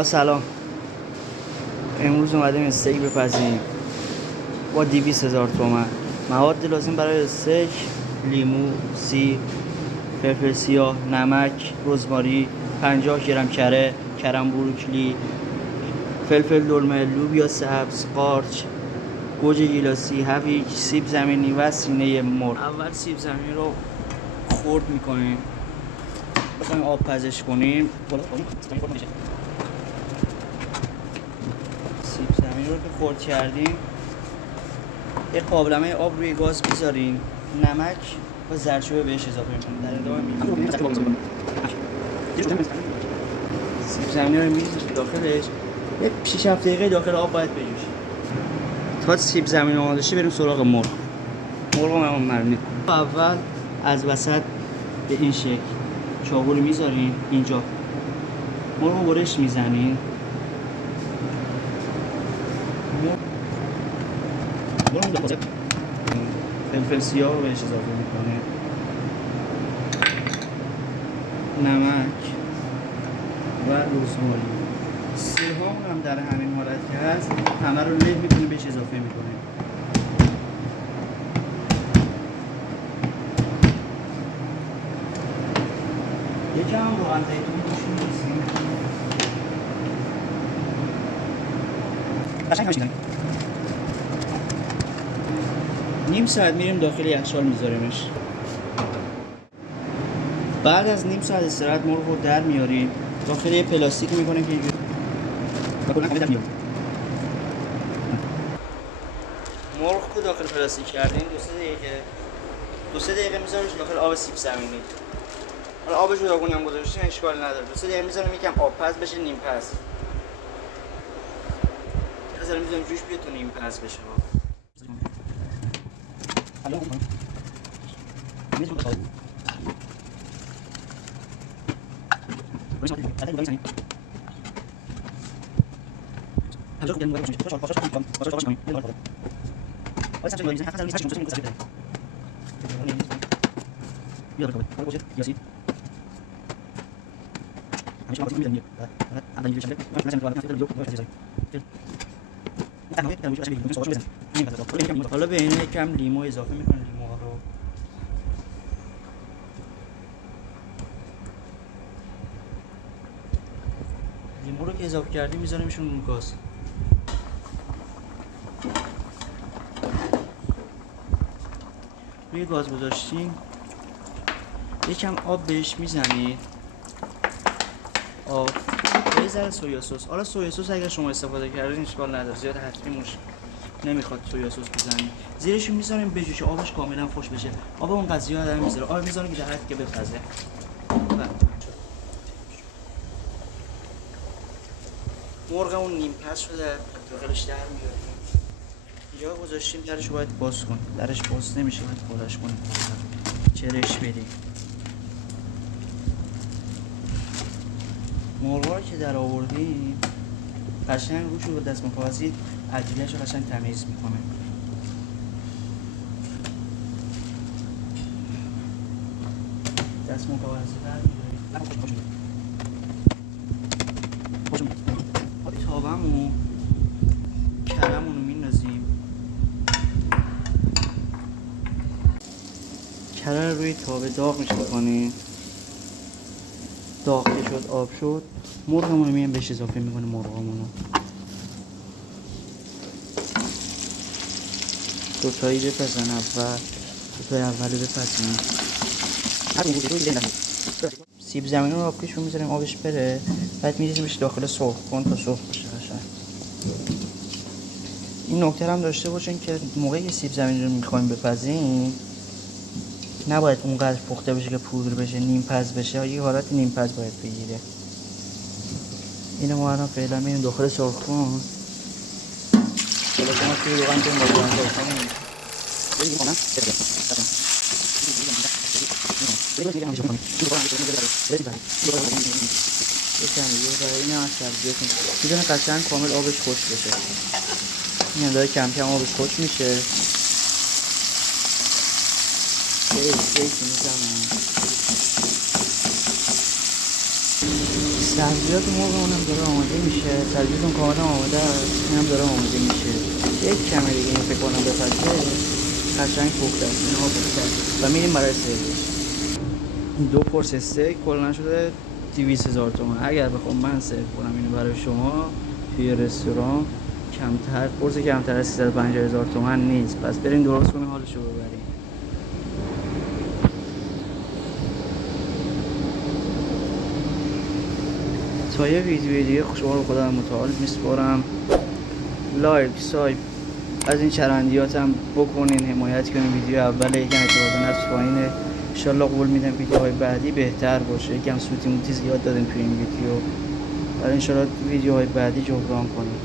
آقا سلام. امروز اومدیم استیک بپزیم با 200,000 تومان. مواد لازم برای استیک: لیمو، سیب، فلفل سیاه، نمک، رزماری، 50 گرم کره، کرم بروکلی، فلفل دلمه، لوبیا سبز، قارچ، گوجه گیلاسی، هویج، سیب زمینی و سینه مرغ. اول سیب زمینی رو خرد میکنیم، بخوایم آب پزش کنیم. سیب زمینی رو که خرد کردیم یه قابلمه آب روی گاز بذاریم، نمک و زردچوبه بهش اضافه می‌کنیم. در ادامه سیب زمینی رو می‌ریزیم داخلش. یه 6 7 دقیقه داخل آب باید بجوشه. تا سیب زمینی آماده شه بریم سراغ مرغ. مرغ رو مرینه کنیم. اول از وسط به این شکل چاقو رو می‌ذاریم اینجا. مرغ رو برش می‌زنیم. فلفل سیاه رو بهش اضافه میکنه، نمک و رزماری. سیرهام هم در همین حالت که هست همه رو له میکنه بهش اضافه میکنه. یکم هم روغن زیتون روش می‌ریزیم. نیم ساعت میریم داخل یخچال میذاریمش. بعد از نیم ساعت استراحت مرغ رو در میاریم، داخل یه پلاستیک میکنه که اینجوری مرغ رو داخل پلاستیک کردیم. دو سه دقیقه میذاریمش داخل آب سیب زمینی. حالا آبش رو داغونی هم گذاشتیم اشکال نداره. 2 3 دقیقه میذاریم یکم آب پز بشه، نیم پز. میذاریم جوش بیاد تا نیم پز بشه. حالا به این یکم لیمو اضافه میکنیم. لیمو رو که اضافه کردیم میذاریمشون رو گاز. روی گاز گذاشتیم، یکم آب بهش میزنید. آب یه ذره سویا سس. حالا سویا سس اگر شما استفاده کردین اشکال نداره، زیاد حتمی نمیخواد سویا سس بزنید. زیرش میذاریم بجوشه، آبش کاملا خوش بشه. آب اون قضیه رو میذاره، آب میذاریم که در حد که بپزه. مرغ اون نیم پز شده داخلش در میاریم. یا گذاشتیم درش رو باید باز کن. درش باز نمیشه، باید خودش کنیم. چرش بدیم. مرغا که در آوردیم قشنگ روش رو با دست مکافزی عجیلش رو قشنگ تمیز میکنه. دست مکافزی برمی‌داریم. تابمون کرمون رو میندازیم. کره رو روی تابه داغ میکنیم. داغ که شد آب شد، مرغمون رو میایم بهش اضافه میکنیم. مرغمون رو دوتایی بپزن. دوتایی اول بپزیم. سیب زمینی رو آبکش رو میذاریم آبش بره، بعد میریزیمش داخل سرخ‌کن تا سرخ بشه قشنگ. این نکته هم داشته باشین که موقعی که سیب زمینی رو میخوایم بپزیم نباید اونقدر پخته بشه که پودر بشه، نیم پز بشه. یه حالت نیم پز باید بگیره. اینو ما الان فعلا میریم داخل سرخ‌کن. حالا شما توی روغن تو ماجرا کنید. این هم از سبزیتون میدونه قشنگ کامل آبش خوش بشه. این داره کم کم آبش خوش میشه. سبزیات مرغمون هم داره آماده میشه. سبزیاتون کاملا آماده است، این هم داره آماده میشه. یک کمی دیگه این فکر کنم بپزه قشنگ پخته است، اینها پخته است و میریم برای سرویس. 2 پرس استیک کلا شده 200,000 تومان. اگر بخوام من سرو کنم اینو برای شما توی رستوران کمتر، پرس کمتر از 350,000 تومان نیست. پس بریم درست کنیم حالشو ببریم. تا یه ویدیو دیگه شما رو خدا متعال میسپارم. لایک سایپ از این چرندیاتم بکنین، حمایت کنین. ویدیو اول یکم اعتماد نفس پایینه، انشالله قول میدم ویدیوهای بعدی بهتر باشه. یکم سوتی موتی زیاد دادیم تو این ویدیو، ولی انشالله ویدیوهای بعدی جبران کنیم.